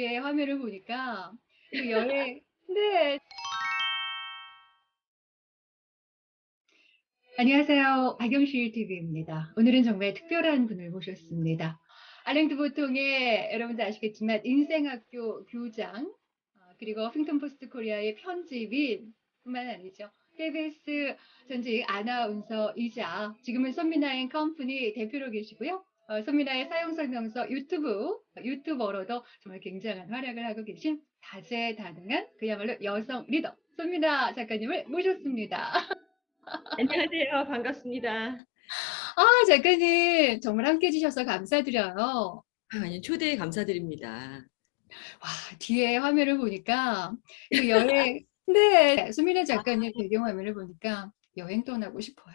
뒤에 화면을 보니까 그 여행 네. 안녕하세요. 박영실 TV입니다. 오늘은 정말 특별한 분을 모셨습니다. 알랭드 보통의 여러분도 아시겠지만 인생학교 교장, 그리고 허핑턴 포스트 코리아의 편집인 뿐만 아니죠. KBS 전직 아나운서이자 지금은 선미나인 컴퍼니 대표로 계시고요. 선미나의 사용설명서 유튜버로도 정말 굉장한 활약을 하고 계신 다재다능한 그야말로 여성 리더 선미나 작가님을 모셨습니다. 안녕하세요. 반갑습니다. 작가님, 정말 함께 해주셔서 감사드려요. 아니, 초대에 감사드립니다. 와, 뒤에 화면을 보니까 그 여행, 네, 수민혜 작가님 배경 화면을 보니까 여행 떠나고 싶어요.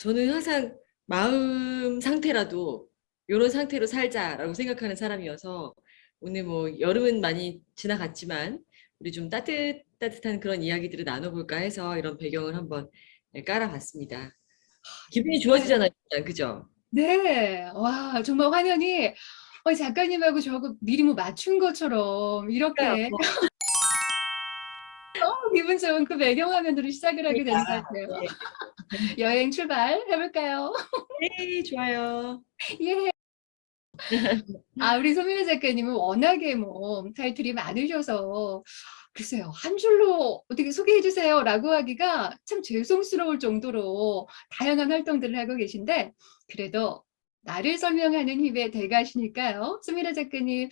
저는 항상 마음 상태라도 이런 상태로 살자라고 생각하는 사람이어서 오늘 뭐 여름은 많이 지나갔지만 우리 좀 따뜻한 그런 이야기들을 나눠볼까 해서 이런 배경을 한번 깔아봤습니다. 기분이 정말, 좋아지잖아요, 일단. 그죠? 네, 와, 정말 화면이 작가님하고 저하고 미리 뭐 맞춘 것처럼 이렇게 그러니까요. 너무 기분 좋은 그 배경 화면으로 시작을 하게 되는 것 같아요. 네. 여행 출발해볼까요? 네, 좋아요. 예. 우리 소민혜 작가님은 워낙에 뭐 타이틀이 많으셔서 글쎄요. 한 줄로 어떻게 소개해 주세요라고 하기가 참 죄송스러울 정도로 다양한 활동들을 하고 계신데 그래도 나를 설명하는 힘의 대가시니까요. 소민혜 작가님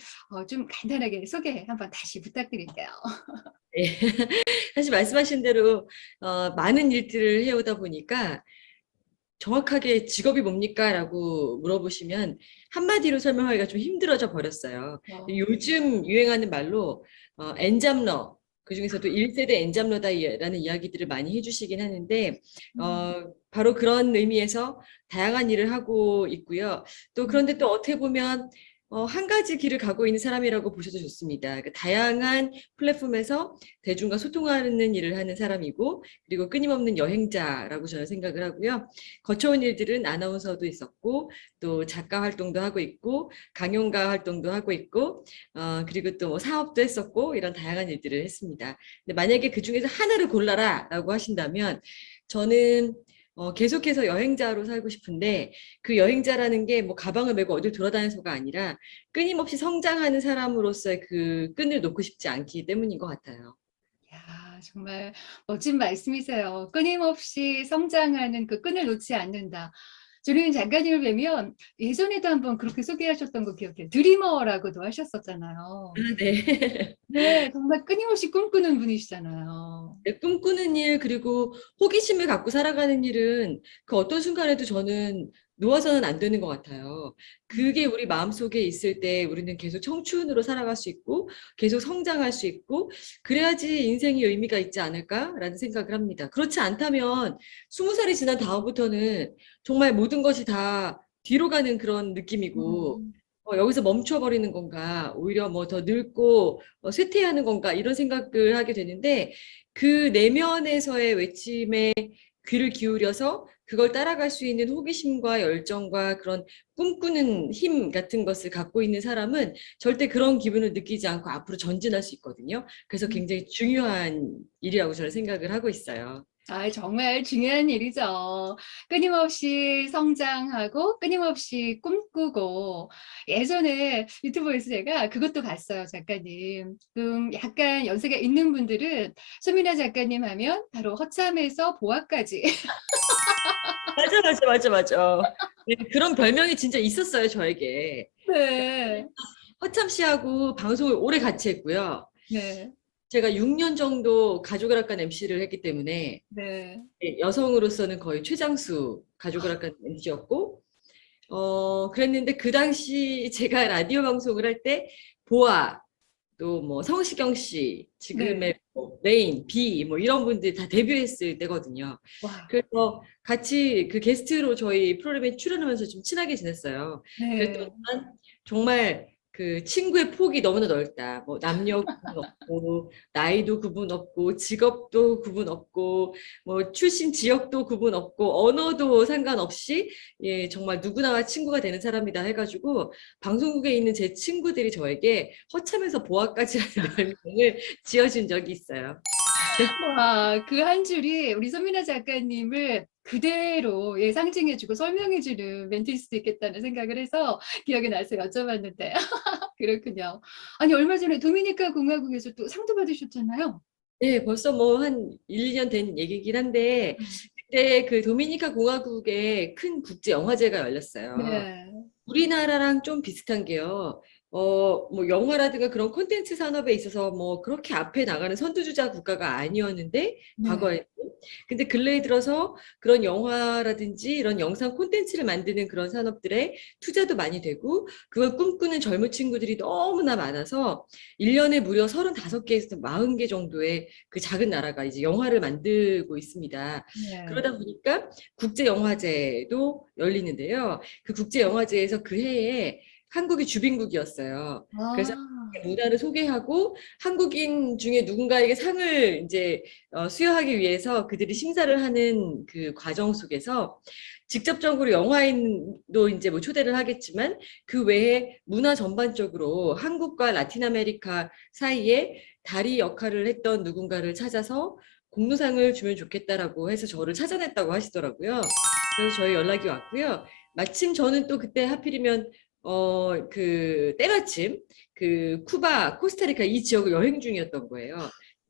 좀 간단하게 소개 한번 다시 부탁드릴게요. 네. 사실 말씀하신 대로 많은 일들을 해오다 보니까 정확하게 직업이 뭡니까? 라고 물어보시면 한마디로 설명하기가 좀 힘들어져 버렸어요. 어, 요즘 유행하는 말로 엔잡러, 그중에서도 1세대 엔잡러다라는 이야기들을 많이 해주시긴 하는데 음, 바로 그런 의미에서 다양한 일을 하고 있고요. 또 음, 그런데 또 어떻게 보면 한 가지 길을 가고 있는 사람이라고 보셔도 좋습니다. 그러니까 다양한 플랫폼에서 대중과 소통하는 일을 하는 사람이고 그리고 끊임없는 여행자라고 저는 생각을 하고요. 거쳐온 일들은 아나운서도 있었고 또 작가 활동도 하고 있고 강연가 활동도 하고 있고 그리고 또뭐 사업도 했었고 이런 다양한 일들을 했습니다. 근데 만약에 그 중에서 하나를 골라라라고 하신다면 저는 계속해서 여행자로 살고 싶은데 그 여행자라는 게 뭐 가방을 메고 어딜 돌아다녀서가 아니라 끊임없이 성장하는 사람으로서의 그 끈을 놓고 싶지 않기 때문인 것 같아요. 야, 정말 멋진 말씀이세요. 끊임없이 성장하는 그 끈을 놓지 않는다. 저는 작가님을 뵈면 예전에도 한번 그렇게 소개하셨던 거 기억해요. 드리머라고도 하셨었잖아요. 네. 네, 정말 끊임없이 꿈꾸는 분이시잖아요. 네, 꿈꾸는 일 그리고 호기심을 갖고 살아가는 일은 그 어떤 순간에도 저는 놓아서는 안 되는 것 같아요. 그게 우리 마음속에 있을 때 우리는 계속 청춘으로 살아갈 수 있고 계속 성장할 수 있고 그래야지 인생이 의미가 있지 않을까라는 생각을 합니다. 그렇지 않다면 20살이 지난 다음부터는 정말 모든 것이 다 뒤로 가는 그런 느낌이고 음, 여기서 멈춰버리는 건가 오히려 뭐 더 늙고 쇠퇴하는 건가 이런 생각을 하게 되는데 그 내면에서의 외침에 귀를 기울여서 그걸 따라갈 수 있는 호기심과 열정과 그런 꿈꾸는 힘 같은 것을 갖고 있는 사람은 절대 그런 기분을 느끼지 않고 앞으로 전진할 수 있거든요. 그래서 음. 굉장히 중요한 일이라고 저는 생각을 하고 있어요. 정말 중요한 일이죠. 끊임없이 성장하고 끊임없이 꿈꾸고 예전에 유튜브에서 제가 그것도 봤어요, 작가님. 약간 연세가 있는 분들은 소미나 작가님 하면 바로 허참에서 보아까지. 맞아, 맞아, 맞아, 맞아. 네, 그런 별명이 진짜 있었어요, 저에게. 네. 허참 씨하고 방송을 오래 같이 했고요. 네. 제가 6년 정도 가족을 아까 MC를 했기 때문에 네. 네, 여성으로서는 거의 최장수 가족을 아까 MC였고 그랬는데 그 당시 제가 라디오 방송을 할 때 보아 또 뭐 성시경 씨 네. 지금의 뭐 레인 비 뭐 이런 분들 다 데뷔했을 때거든요. 와. 그래서 같이 그 게스트로 저희 프로그램에 출연하면서 좀 친하게 지냈어요. 네. 그랬더니 정말 그 친구의 폭이 너무나 넓다. 뭐 남녀 구분 없고 나이도 구분 없고 직업도 구분 없고 뭐 출신 지역도 구분 없고 언어도 상관없이 예, 정말 누구나와 친구가 되는 사람이다 해가지고 방송국에 있는 제 친구들이 저에게 허참해서 보아까지라는 별명을 지어준 적이 있어요. 와, 그 한 줄이 우리 손민아 작가님을 그대로 예, 상징해주고 설명해주는 멘트일 수도 있겠다는 생각을 해서 기억이 나서 여쭤봤는데. 그렇군요. 아니, 얼마 전에 도미니카 공화국에서 또 상도 받으셨잖아요. 네, 벌써 뭐 한 1, 2년 된 얘기긴 한데 음. 그때 그 도미니카 공화국에 큰 국제 영화제가 열렸어요. 네. 우리나라랑 좀 비슷한 게요. 뭐 영화라든가 그런 콘텐츠 산업에 있어서 뭐 그렇게 앞에 나가는 선두주자 국가가 아니었는데 네. 과거에. 근데 근래에 들어서 그런 영화라든지 이런 영상 콘텐츠를 만드는 그런 산업들에 투자도 많이 되고 그걸 꿈꾸는 젊은 친구들이 너무나 많아서 1년에 무려 35개에서 40개 정도의 그 작은 나라가 이제 영화를 만들고 있습니다. 네. 그러다 보니까 국제영화제도 열리는데요. 그 국제영화제에서 그 해에 한국이 주빈국이었어요. 그래서 아. 문화를 소개하고 한국인 중에 누군가에게 상을 이제 수여하기 위해서 그들이 심사를 하는 그 과정 속에서 직접적으로 영화인도 이제 뭐 초대를 하겠지만 그 외에 문화 전반적으로 한국과 라틴 아메리카 사이에 다리 역할을 했던 누군가를 찾아서 공로상을 주면 좋겠다라고 해서 저를 찾아냈다고 하시더라고요. 그래서 저희 연락이 왔고요. 마침 저는 또 그때 하필이면 그 때마침 그 쿠바, 코스타리카 이 지역을 여행 중이었던 거예요.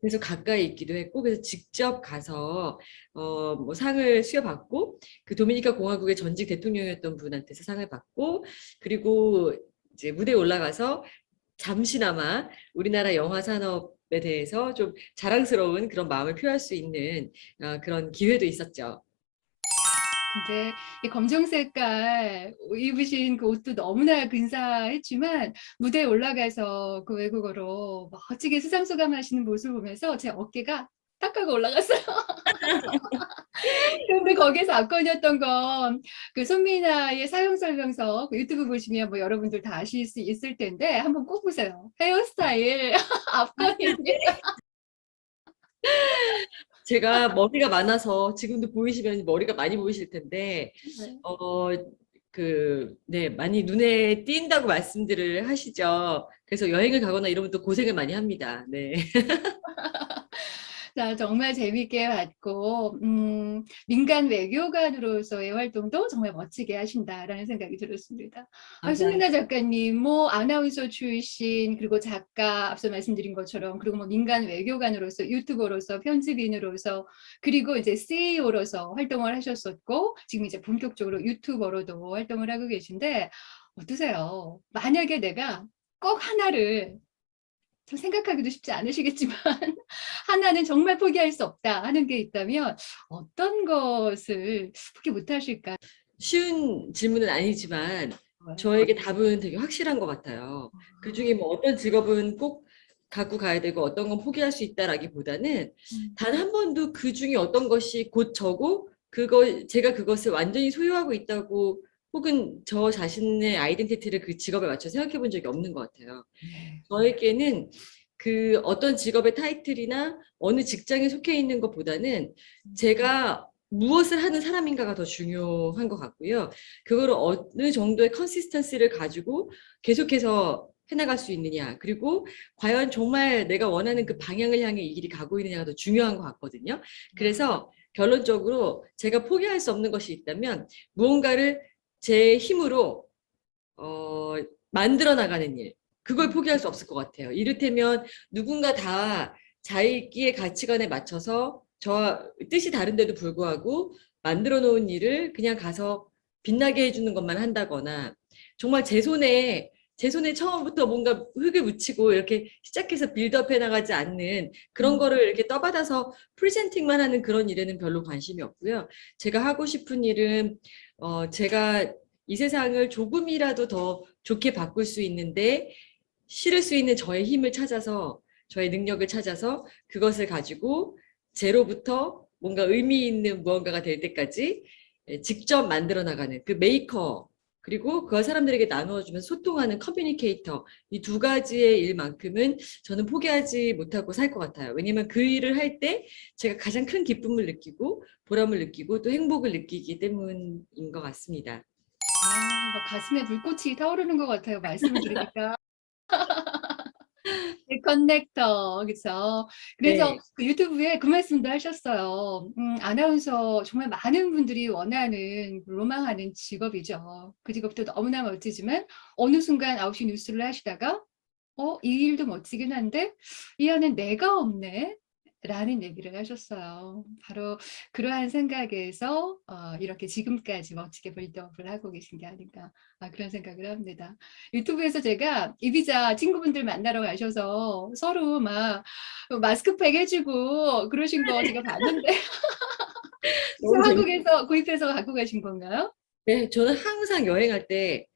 그래서 가까이 있기도 했고 그래서 직접 가서 뭐 상을 수여받고 그 도미니카 공화국의 전직 대통령이었던 분한테서 상을 받고 그리고 이제 무대에 올라가서 잠시나마 우리나라 영화 산업에 대해서 좀 자랑스러운 그런 마음을 표할 수 있는 그런 기회도 있었죠. 근데 이 검정 색깔 입으신 그 옷도 너무나 근사했지만 무대에 올라가서 그 외국어로 멋지게 수상소감하시는 모습을 보면서 제 어깨가 딱 하고 올라갔어요. 근데 거기서 압권이었던 건 그 손미나의 사용 설명서 그 유튜브 보시면 뭐 여러분들 다 아실 수 있을 텐데 한번 꼭 보세요. 헤어스타일 압권입니다. 제가 머리가 많아서 지금도 보이시면 머리가 많이 보이실 텐데 네. 어, 네, 많이 눈에 띈다고 말씀들을 하시죠. 그래서 여행을 가거나 이러면 또 고생을 많이 합니다. 네. 자, 정말 재미있게 봤고, 민간 외교관으로서의 활동도 정말 멋지게 하신다라는 생각이 들었습니다. 아, 감사합니다. 손민아 작가님, 뭐, 아나운서 출신, 그리고 작가, 앞서 말씀드린 것처럼, 그리고 뭐, 민간 외교관으로서, 유튜버로서, 편집인으로서, 그리고 이제 CEO로서 활동을 하셨었고, 지금 이제 본격적으로 유튜버로도 활동을 하고 계신데, 어떠세요? 만약에 내가 꼭 하나를 참 생각하기도 쉽지 않으시겠지만 하나는 정말 포기할 수 없다 하는 게 있다면 어떤 것을 포기 못 하실까요? 쉬운 질문은 아니지만 저에게 답은 되게 확실한 것 같아요. 그중에 뭐 어떤 직업은 꼭 갖고 가야 되고 어떤 건 포기할 수 있다라기보다는 음. 단 한 번도 그중에 어떤 것이 곧 저고 제가 그것을 완전히 소유하고 있다고 혹은 저 자신의 아이덴티티를 그 직업에 맞춰 생각해 본 적이 없는 것 같아요. 네. 저에게는 그 어떤 직업의 타이틀이나 어느 직장에 속해 있는 것보다는 제가 무엇을 하는 사람인가가 더 중요한 것 같고요. 그거를 어느 정도의 컨시스턴시를 가지고 계속해서 해나갈 수 있느냐. 그리고 과연 정말 내가 원하는 그 방향을 향해 이 길이 가고 있느냐가 더 중요한 것 같거든요. 그래서 결론적으로 제가 포기할 수 없는 것이 있다면 무언가를 제 힘으로 어, 만들어 나가는 일. 그걸 포기할 수 없을 것 같아요. 이를테면 누군가 다 자기의 가치관에 맞춰서 저와 뜻이 다른데도 불구하고 만들어 놓은 일을 그냥 가서 빛나게 해주는 것만 한다거나 정말 제 손에 처음부터 뭔가 흙을 묻히고 이렇게 시작해서 빌드업 해 나가지 않는 그런 음. 거를 이렇게 떠받아서 프리젠팅만 하는 그런 일에는 별로 관심이 없고요. 제가 하고 싶은 일은 제가 이 세상을 조금이라도 더 좋게 바꿀 수 있는데 실을 수 있는 저의 힘을 찾아서 저의 능력을 찾아서 그것을 가지고 제로부터 뭔가 의미 있는 무언가가 될 때까지 직접 만들어 나가는 그 메이커 그리고 그 사람들에게 나누어주면서 소통하는 커뮤니케이터 이 두 가지의 일만큼은 저는 포기하지 못하고 살 것 같아요. 왜냐면 그 일을 할 때 제가 가장 큰 기쁨을 느끼고 보람을 느끼고 또 행복을 느끼기 때문인 것 같습니다. 아 막 가슴에 불꽃이 타오르는 것 같아요, 말씀을 들으니까. 그 커넥터 그쵸. 그래서 네. 그 유튜브에 그 말씀도 하셨어요. 아나운서 정말 많은 분들이 원하는 로망하는 직업이죠. 그 직업도 너무나 멋지지만 어느 순간 9시 뉴스를 하시다가 '이 일도 멋지긴 한데 이 안에 내가 없네.' 라는 얘기를 하셨어요. 바로 그러한 생각에서 이렇게 지금까지 멋지게 빌드업을 하고 계신 게 아닌가 그런 생각을 합니다. 유튜브에서 제가 이비자 친구분들 만나러 가셔서 서로 막 마스크팩 해 주고 그러신 거 제가 봤는데 혹시 너무 재밌 한국에서 구입해서 갖고 가신 건가요? 네, 저는 항상 여행할 때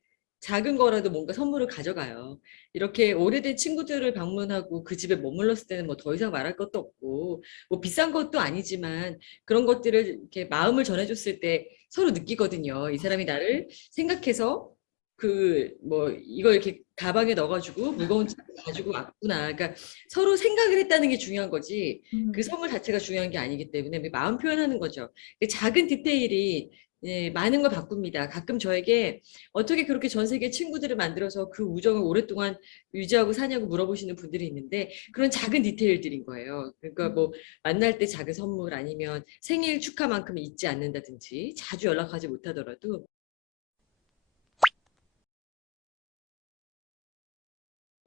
작은 거라도 뭔가 선물을 가져가요. 이렇게 오래된 친구들을 방문하고 그 집에 머물렀을 때는 뭐 더 이상 말할 것도 없고, 뭐 비싼 것도 아니지만 그런 것들을 이렇게 마음을 전해줬을 때 서로 느끼거든요. 이 사람이 나를 생각해서 그 뭐 이걸 이렇게 가방에 넣어가지고 무거운 짐을 가지고 왔구나. 그러니까 서로 생각을 했다는 게 중요한 거지. 그 음. 선물 자체가 중요한 게 아니기 때문에 마음 표현하는 거죠. 그 작은 디테일이 예, 많은 걸 바꿉니다. 가끔 저에게 어떻게 그렇게 전 세계 친구들을 만들어서 그 우정을 오랫동안 유지하고 사냐고 물어보시는 분들이 있는데 그런 작은 디테일들인 거예요. 그러니까 음. 뭐 만날 때 작은 선물 아니면 생일 축하만큼은 잊지 않는다든지 자주 연락하지 못하더라도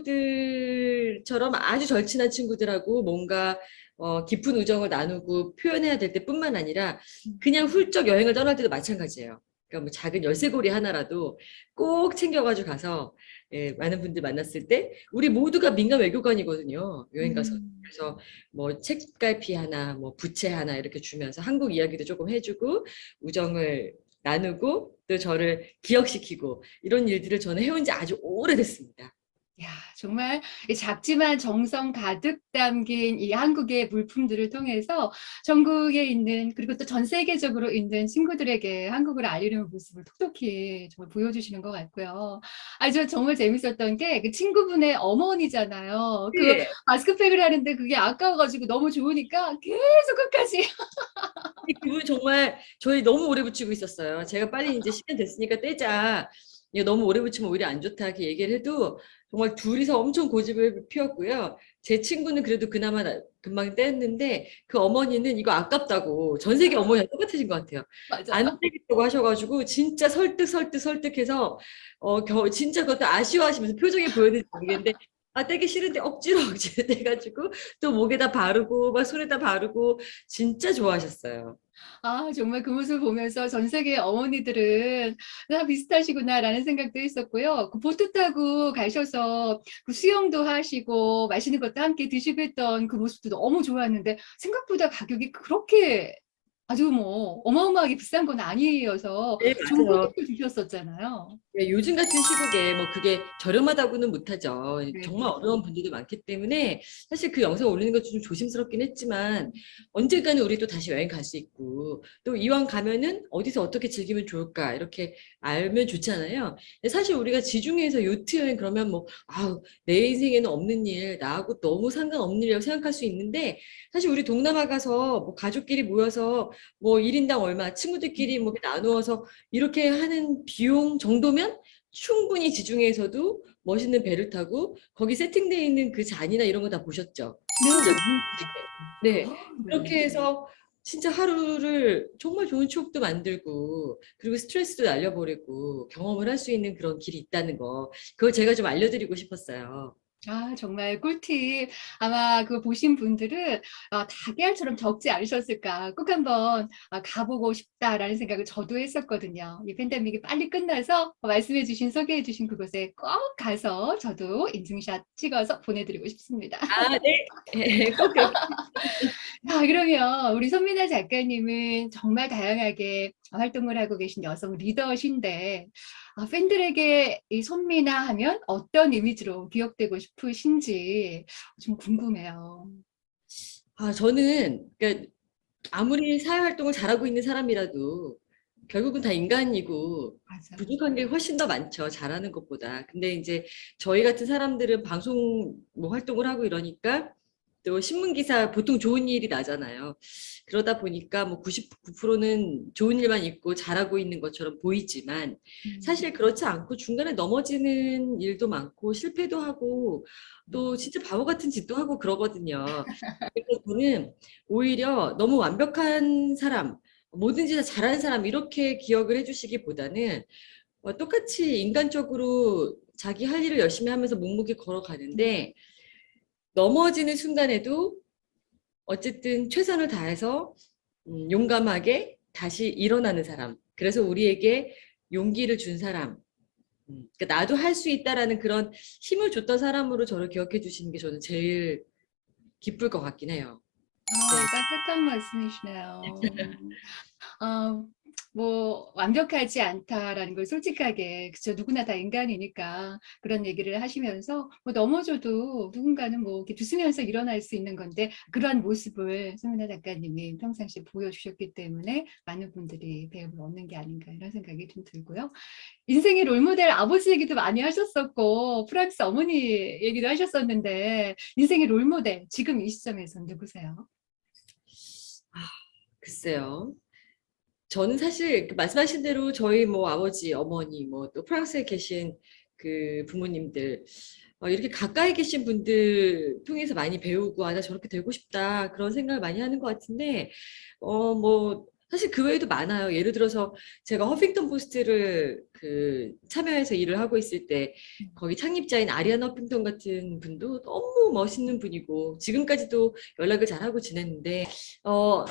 친구들처럼 아주 절친한 친구들하고 뭔가 깊은 우정을 나누고 표현해야 될 때뿐만 아니라 음. 그냥 훌쩍 여행을 떠날 때도 마찬가지예요. 그러니까 뭐 작은 열쇠고리 하나라도 꼭 챙겨가지고 가서 예, 많은 분들 만났을 때 우리 모두가 민간 외교관이거든요. 여행 가서. 음. 그래서 뭐 책갈피 하나, 뭐 부채 하나 이렇게 주면서 한국 이야기도 조금 해주고 우정을 나누고 또 저를 기억시키고 이런 일들을 저는 해온 지 아주 오래됐습니다. 야 정말 이 작지만 정성 가득 담긴 이 한국의 물품들을 통해서 전국에 있는 그리고 또 전 세계적으로 있는 친구들에게 한국을 알리는 모습을 톡톡히 정말 보여주시는 것 같고요. 저 정말 재밌었던 게 그 친구분의 어머니잖아요. 그 네. 마스크팩을 하는데 그게 아까워 가지고 너무 좋으니까 계속 끝까지 그분 정말 저희 너무 오래 붙이고 있었어요. 제가 빨리 이제 시간 됐으니까 떼자. 이거 너무 오래 붙이면 오히려 안 좋다. 이렇게 얘기를 해도 정말 둘이서 엄청 고집을 피웠고요. 제 친구는 그래도 그나마 금방 뗐는데 그 어머니는 이거 아깝다고 전 세계 어머니랑 똑같으신 것 같아요. 안 맞아요. 떼겠다고 하셔가지고 진짜 설득해서 진짜 그것도 아쉬워하시면서 표정이 보였는지 모르겠는데 떼기 싫은데 억지로 억지로 떼가지고 또 목에다 바르고 막 손에다 바르고 진짜 좋아하셨어요. 정말 그 모습을 보면서 '전 세계 어머니들은 다 비슷하시구나.'라는 생각도 했었고요. 그 보트 타고 가셔서 그 수영도 하시고 맛있는 것도 함께 드시고 했던 그 모습도 너무 좋았는데 생각보다 가격이 그렇게 아주 뭐 어마어마하게 비싼 건 아니어서 네, 좋은 맞아요. 꿀팁도 주셨었잖아요. 예, 요즘 같은 시국에 뭐 그게 저렴하다고는 못하죠. 네 정말 그렇죠. 어려운 분들도 많기 때문에 사실 그 영상 올리는 것도 좀 조심스럽긴 했지만 언젠가는 우리 또 다시 여행 갈 수 있고 또 이왕 가면은 어디서 어떻게 즐기면 좋을까 이렇게 알면 좋잖아요. 근데 사실 우리가 지중해에서 요트 여행 그러면 뭐 아우 내 인생에는 없는 일 나하고 너무 상관없는 일이라고 생각할 수 있는데 사실 우리 동남아 가서 뭐 가족끼리 모여서 뭐 1인당 얼마 친구들끼리 뭐 나누어서 이렇게 하는 비용 정도면 충분히 지중해에서도 멋있는 배를 타고 거기 세팅되어 있는 그 잔이나 이런 거 다 보셨죠? 네. 진짜 너무 예쁘죠. 네. 네. 그렇게 해서 진짜 하루를 정말 좋은 추억도 만들고 그리고 스트레스도 날려버리고 경험을 할 수 있는 그런 길이 있다는 거. 그걸 제가 좀 알려드리고 싶었어요. 정말 꿀팁. 아마 그거 보신 분들은 달걀처럼 적지 않으셨을까. 꼭 한번 '가 보고 싶다.'라는 생각을 저도 했었거든요. 이 팬데믹이 빨리 끝나서 말씀해 주신 소개해 주신 그곳에 꼭 가서 저도 인증샷 찍어서 보내 드리고 싶습니다. 아, 네. 꼭 그렇게. 그러면 우리 손민아 작가님은 정말 다양하게 활동을 하고 계신 여성 리더신데 팬들에게 이 손민아 하면 어떤 이미지로 기억되고 싶으신지 좀 궁금해요. 저는 그러니까 아무리 사회 활동을 잘하고 있는 사람이라도 결국은 다 인간이고 맞아. 부족한 게 훨씬 더 많죠. 잘하는 것보다. 근데 이제 저희 같은 사람들은 방송 뭐 활동을 하고 이러니까 또 신문 기사 보통 좋은 일이 나잖아요. 그러다 보니까 뭐 99%는 좋은 일만 있고 잘하고 있는 것처럼 보이지만 음. 사실 그렇지 않고 중간에 넘어지는 일도 많고 실패도 하고 또 진짜 바보 같은 짓도 하고 그러거든요. 그래서 저는 오히려 너무 완벽한 사람, 뭐든지 다 잘하는 사람 이렇게 기억을 해주시기보다는 똑같이 인간적으로 자기 할 일을 열심히 하면서 묵묵히 걸어가는데 넘어지는 순간에도 어쨌든 최선을 다해서 용감하게 다시 일어나는 사람. 그래서 우리에게 용기를 준 사람. 그러니까 나도 할 수 있다라는 그런 힘을 줬던 사람으로 저를 기억해 주시는 게 저는 제일 기쁠 것 같긴 해요. 네. 따뜻한 말씀이시네요. 어 뭐 "완벽하지 않다."라는 걸 솔직하게 그쵸. 누구나 다 인간이니까 그런 얘기를 하시면서 뭐 넘어져도 누군가는 뭐 이렇게 웃으면서 일어날 수 있는 건데 그러한 모습을 손민아 작가님이 평상시에 보여주셨기 때문에 많은 분들이 배움을 얻는 게 아닌가 이런 생각이 좀 들고요. 인생의 롤모델 아버지 얘기도 많이 하셨었고 프랑스 어머니 얘기도 하셨었는데 인생의 롤모델 지금 이 시점에선 누구세요? 아, 글쎄요. 저는 사실 그 말씀하신 대로 저희 뭐 아버지, 어머니, 뭐 또 프랑스에 계신 그 부모님들 이렇게 가까이 계신 분들 통해서 많이 배우고 아, 나 저렇게 되고 싶다 그런 생각을 많이 하는 것 같은데 뭐 사실 그 외에도 많아요. 예를 들어서 제가 허핑턴 포스트를 그 참여해서 일을 하고 있을 때 거기 창립자인 아리아나 허핑턴 같은 분도 너무 멋있는 분이고 지금까지도 연락을 잘하고 지냈는데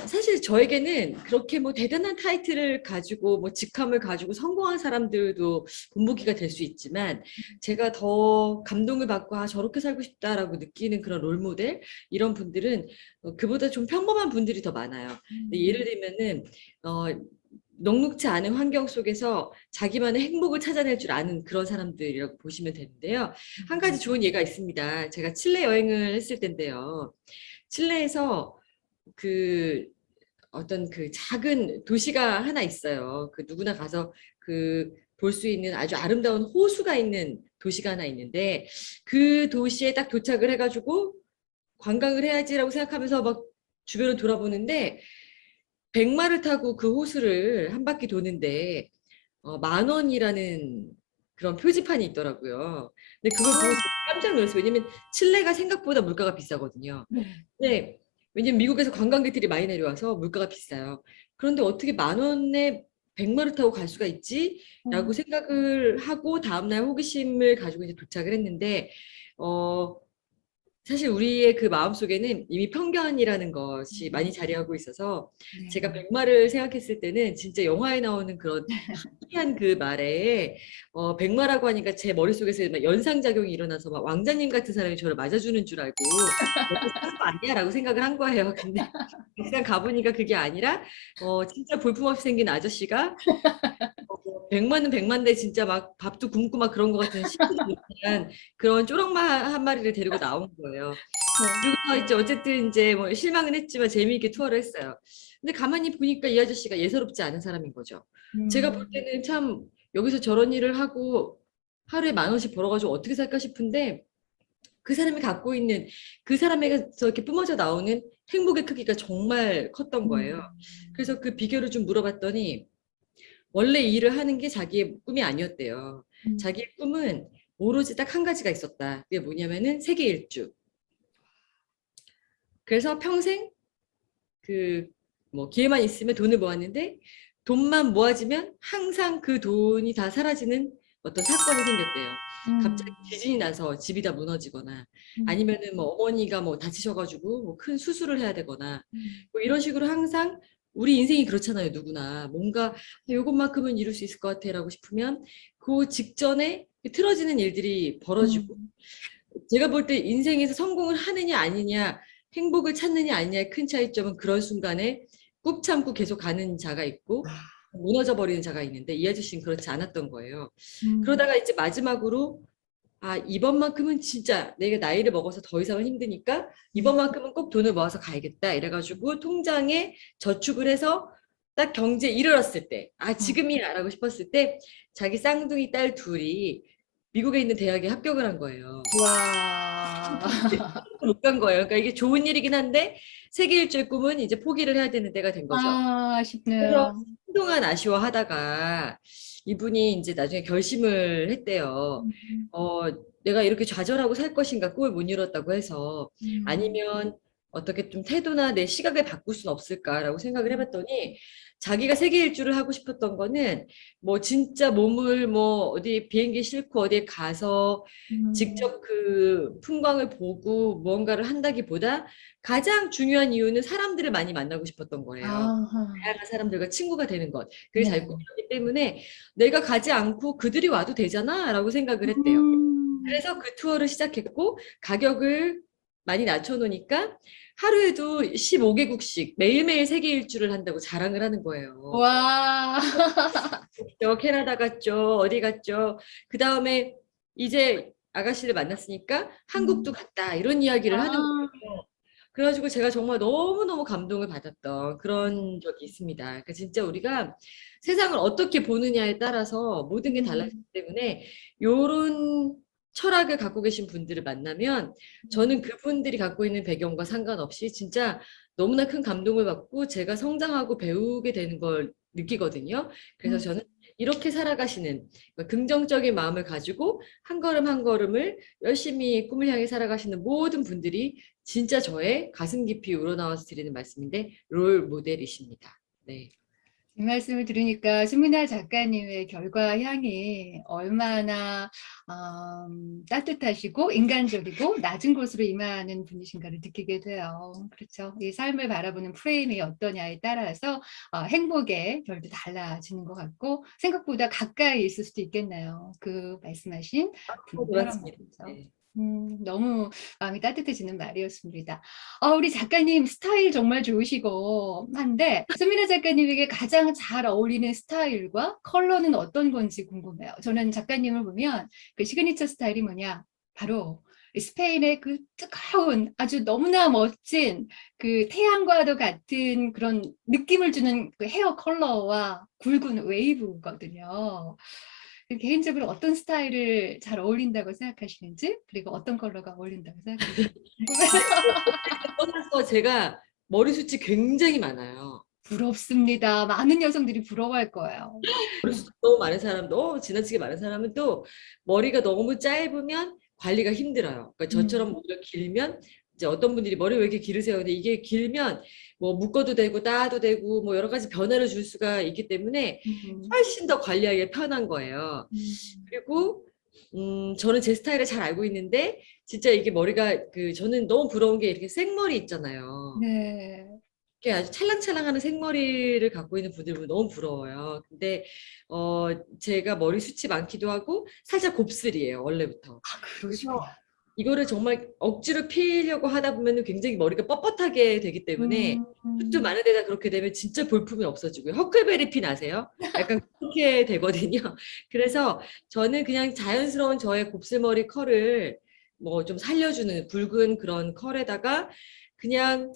사실 저에게는 그렇게 뭐 대단한 타이틀을 가지고 뭐 직함을 가지고 성공한 사람들도 본보기가 될 수 있지만 제가 더 감동을 받고 아, 저렇게 살고 싶다라고 느끼는 그런 롤모델 이런 분들은 그보다 좀 평범한 분들이 더 많아요. 예를 음. 들면은 어, 녹록지 않은 환경 속에서 자기만의 행복을 찾아낼 줄 아는 그런 사람들이라고 보시면 되는데요. 한 가지 좋은 예가 있습니다. 제가 칠레 여행을 했을 때인데요. 칠레에서 그 어떤 그 작은 도시가 하나 있어요. 그 누구나 가서 그 볼 수 있는 아주 아름다운 호수가 있는 도시가 하나 있는데 그 도시에 딱 도착을 해가지고 관광을 해야지라고 생각하면서 막 주변을 돌아보는데 백마를 타고 그 호수를 한 바퀴 도는데 10,000원이라는 그런 표지판이 있더라고요. 근데 그걸 보고 진짜 깜짝 놀랐어요. 왜냐면 칠레가 생각보다 물가가 비싸거든요. 네. 네. 왜냐면 미국에서 관광객들이 많이 내려와서 물가가 비싸요. 그런데 어떻게 10,000원에 백마를 타고 갈 수가 있지? 라고 어. 생각을 하고 다음날 호기심을 가지고 이제 도착을 했는데 어, 사실 우리의 그 마음속에는 이미 편견이라는 것이 많이 자리하고 있어서 제가 네. 백마를 생각했을 때는 진짜 영화에 나오는 그런 희한 그 말에 백마라고 하니까 제 머릿속에서 막 연상작용이 일어나서 막 왕자님 같은 사람이 저를 맞아주는 줄 알고 이거 사는 거 아니야라고 생각을 한 거예요. 근데 막상 가보니까 그게 아니라 진짜 볼품없이 생긴 아저씨가 100만은 100만데 진짜 막 밥도 굶고 막 그런 것 같은 시키지 못한 그런 쪼락마 한 마리를 데리고 나온 거예요. 네. 그리고서 이제 어쨌든 이제 뭐 실망은 했지만 재미있게 투어를 했어요. 근데 가만히 보니까 이 아저씨가 예사롭지 않은 사람인 거죠. 제가 볼 음. 때는 참 여기서 저런 일을 하고 하루에 10,000원씩 벌어가지고 어떻게 살까 싶은데 그 사람이 갖고 있는 그 사람에게서 이렇게 뿜어져 나오는 행복의 크기가 정말 컸던 음. 거예요. 그래서 그 비결을 좀 물어봤더니 원래 이 일을 하는 게 자기의 꿈이 아니었대요. 음. 자기의 꿈은 오로지 딱 한 가지가 있었다. 그게 뭐냐면은 세계 일주. 그래서 평생 그 뭐 기회만 있으면 돈을 모았는데 돈만 모아지면 항상 그 돈이 다 사라지는 어떤 사건이 생겼대요. 갑자기 음. 지진이 나서 집이 다 무너지거나 음. 아니면은 뭐 어머니가 뭐 다치셔가지고 뭐 큰 수술을 해야 되거나 음. 뭐 이런 식으로 항상 우리 인생이 그렇잖아요. 누구나 뭔가 요것만큼은 이룰 수 있을 것 같아라고 싶으면 그 직전에 틀어지는 일들이 벌어지고 음. 제가 볼 때 인생에서 성공을 하느냐 아니냐, 행복을 찾느냐 아니냐의 큰 차이점은 그런 순간에 꾹 참고 계속 가는 자가 있고 무너져 버리는 자가 있는데 이 아저씨는 그렇지 않았던 거예요. 음. 그러다가 이제 마지막으로 아, 이번만큼은 진짜 내가 나이를 먹어서 더 이상은 힘드니까 음. 이번만큼은 꼭 돈을 모아서 가야겠다. 이래가지고 통장에 저축을 해서 딱 경제 이르렀을 때, 아, 어. 지금이야라고 싶었을 때 자기 쌍둥이 딸 둘이 미국에 있는 대학에 합격을 한 거예요. 와. 못 간 거예요. 그러니까 이게 좋은 일이긴 한데 세계 일주의 꿈은 이제 포기를 해야 되는 때가 된 거죠. 아, 그래서 아쉽네요. 한동안 아쉬워하다가 이분이 이제 나중에 결심을 했대요. 음. 어, 내가 이렇게 좌절하고 살 것인가 꿈을 못 이뤘다고 해서 음. 아니면 어떻게 좀 태도나 내 시각을 바꿀 수는 없을까라고 생각을 음. 해봤더니 자기가 세계 일주를 하고 싶었던 거는 뭐 진짜 몸을 뭐 어디 비행기 싣고 어디에 가서 음. 직접 그 풍광을 보고 무언가를 한다기보다 가장 중요한 이유는 사람들을 많이 만나고 싶었던 거예요. 아하. 다양한 사람들과 친구가 되는 것. 그게 자기 네. 꿈이었기 때문에 내가 가지 않고 그들이 와도 되잖아라고 생각을 했대요. 음. 그래서 그 투어를 시작했고 가격을 많이 낮춰놓으니까 하루에도 15개국씩 매일매일 세계 일주를 한다고 자랑을 하는 거예요. 와. 저 캐나다 갔죠. 어디 갔죠. 그 다음에 이제 아가씨를 만났으니까 음. 한국도 갔다. 이런 이야기를 하는 아. 거예요. 그래가지고 제가 정말 너무너무 감동을 받았던 네. 그런 적이 있습니다. 그러니까 진짜 우리가 세상을 어떻게 보느냐에 따라서 모든 게 달라지기 음. 때문에 요런 철학을 갖고 계신 분들을 만나면 음. 저는 그분들이 갖고 있는 배경과 상관없이 진짜 너무나 큰 감동을 받고 제가 성장하고 배우게 되는 걸 느끼거든요. 그래서 음. 저는 이렇게 살아가시는 긍정적인 마음을 가지고 한 걸음 한 걸음을 열심히 꿈을 향해 살아가시는 모든 분들이 진짜 저의 가슴 깊이 우러나와서 드리는 말씀인데 롤 모델이십니다. 네. 이 말씀을 들으니까 수민아 작가님의 결과 향이 얼마나 따뜻하시고 인간적이고 낮은 곳으로 임하는 분이신가를 느끼게 돼요. 그렇죠. 이 삶을 바라보는 프레임이 어떠냐에 따라서 행복의 결도 달라지는 것 같고 생각보다 가까이 있을 수도 있겠네요. 그 말씀하신 분처럼 그렇습니다. 말이죠. 네. 너무 마음이 따뜻해지는 말이었습니다. 우리 작가님 스타일 정말 좋으시고 한데 수미라 작가님에게 가장 잘 어울리는 스타일과 컬러는 어떤 건지 궁금해요. 저는 작가님을 보면 그 시그니처 스타일이 뭐냐? 바로 이 스페인의 그 뜨거운 아주 너무나 멋진 그 태양과도 같은 그런 느낌을 주는 그 헤어 컬러와 굵은 웨이브거든요. 개인적으로 어떤 스타일을 잘 어울린다고 생각하시는지, 그리고 어떤 컬러가 어울린다고 생각하시는지 궁금해요. 근데 떠나서 제가 머리숱이 굉장히 많아요. 부럽습니다. 많은 여성들이 부러워할 거예요. 머리숱 너무 많은 사람, 너무 지나치게 많은 사람은 또 머리가 너무 짧으면 관리가 힘들어요. 그러니까 저처럼 음. 머리가 길면 이제 어떤 분들이 머리 왜 이렇게 기르세요? 근데 이게 길면 뭐 묶어도 되고 따도 되고 뭐 여러 가지 변화를 줄 수가 있기 때문에 음. 훨씬 더 관리하기 편한 거예요. 음. 그리고 저는 제 스타일을 잘 알고 있는데 진짜 이게 머리가 그 저는 너무 부러운 게 이렇게 생머리 있잖아요. 네. 이게 아주 찰랑찰랑하는 생머리를 갖고 있는 분들 보면 너무 부러워요. 근데 어 제가 머리숱이 많기도 하고 살짝 곱슬이에요, 원래부터. 그래서 그러시구나. 이거를 정말 억지로 피려고 하다 보면은 굉장히 머리가 뻣뻣하게 되기 때문에 음. 숱도 많은 데다 그렇게 되면 진짜 볼품이 없어지고요. 허클베리 핀 아세요? 약간 그렇게 되거든요. 그래서 저는 그냥 자연스러운 저의 곱슬머리 컬을 뭐 좀 살려주는 굵은 그런 컬에다가 그냥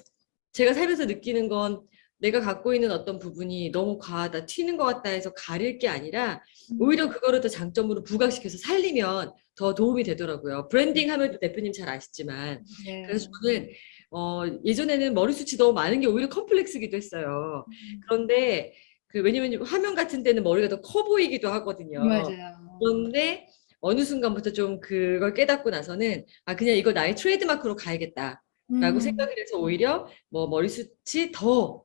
제가 살면서 느끼는 건 내가 갖고 있는 어떤 부분이 너무 과하다, 튀는 것 같다 해서 가릴 게 아니라 음. 오히려 그거를 더 장점으로 부각시켜서 살리면 더 도움이 되더라고요. 브랜딩 하면 또 대표님 잘 아시지만. 그래서 네. 저는 예전에는 머리숱이 너무 많은 게 오히려 컴플렉스기도 했어요. 음. 그런데 그 왜냐면 화면 같은 데는 머리가 더 커 보이기도 하거든요. 맞아요. 그런데 어느 순간부터 좀 그걸 깨닫고 나서는 아 그냥 이거 나의 트레이드마크로 가야겠다. 라고 음. 생각을 해서 오히려 뭐 머리숱이 더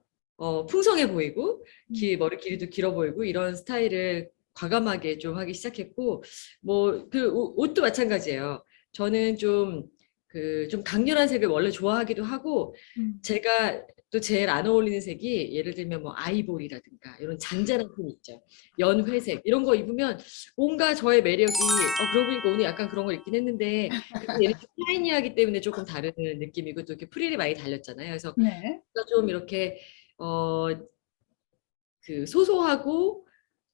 풍성해 보이고 음. 머리 길이도 길어 보이고 이런 스타일을 과감하게 좀 하기 시작했고 뭐 그 옷도 마찬가지예요. 저는 좀 그 좀 강렬한 색을 원래 좋아하기도 하고 음. 제가 또 제일 안 어울리는 색이 예를 들면 뭐 아이보리라든가 이런 잔잔한 톤 있죠. 연회색 이런 거 입으면 뭔가 저의 매력이 그러고 보니까 오늘 약간 그런 걸 입긴 했는데 얘는 좀 샤이니하기 때문에 조금 다른 느낌이고 또 이렇게 프릴이 많이 달렸잖아요. 그래서 네. 좀 이렇게 어 그 소소하고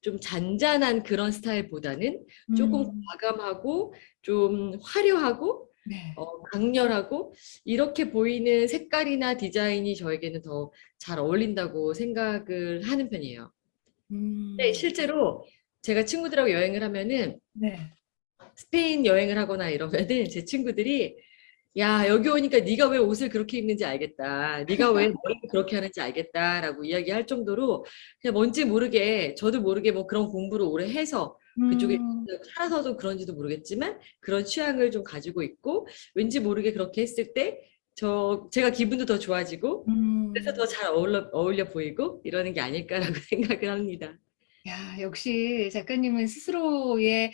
좀 잔잔한 그런 스타일보다는 조금 음. 과감하고 좀 화려하고 네. 강렬하고 이렇게 보이는 색깔이나 디자인이 저에게는 더 잘 어울린다고 생각을 하는 편이에요. 근데 음. 실제로 제가 친구들하고 여행을 하면은 네. 스페인 여행을 하거나 이러면은 제 친구들이 야, 여기 오니까 네가 왜 옷을 그렇게 입는지 알겠다. 네가 왜 머리를 그렇게 하는지 알겠다라고 이야기할 정도로 그냥 뭔지 모르게 저도 모르게 뭐 그런 공부를 오래 해서 그쪽에 음. 살아서도 그런지도 모르겠지만 그런 취향을 좀 가지고 있고 왠지 모르게 그렇게 했을 때 제가 기분도 더 좋아지고 그래서 더 음. 잘 어울려 보이고 이러는 게 아닐까라고 생각을 합니다. 야, 역시 작가님은 스스로의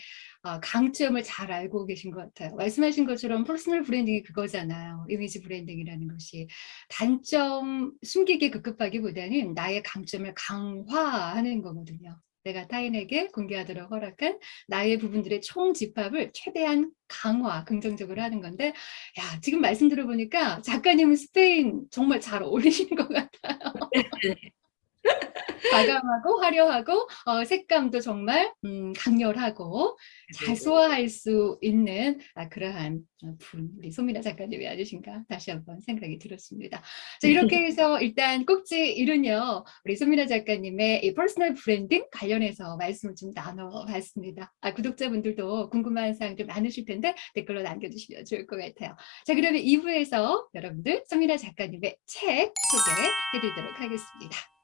강점을 잘 알고 계신 것 같아요. 말씀하신 것처럼 퍼스널 브랜딩이 그거잖아요. 이미지 브랜딩이라는 것이. 단점 숨기기 급급하기보다는 나의 강점을 강화하는 거거든요. 내가 타인에게 공개하도록 허락한 나의 부분들의 총집합을 최대한 강화, 긍정적으로 하는 건데, 야, 지금 말씀 들어보니까 작가님은 스페인 정말 잘 어울리시는 것 같아요. 과감하고 화려하고 색감도 정말 강렬하고 잘 네네. 소화할 수 있는 그러한 분 우리 손민아 작가님이 아니신가 다시 한번 생각이 들었습니다. 자, 이렇게 해서 일단 꼭지 1은요. 우리 손민아 작가님의 이 퍼스널 브랜딩 관련해서 말씀을 좀 나눠 봤습니다. 구독자분들도 궁금한 사항들 많으실 텐데 댓글로 남겨주시면 좋을 것 같아요. 자, 그러면 2부에서 여러분들 손민아 작가님의 책 소개해 드리도록 하겠습니다.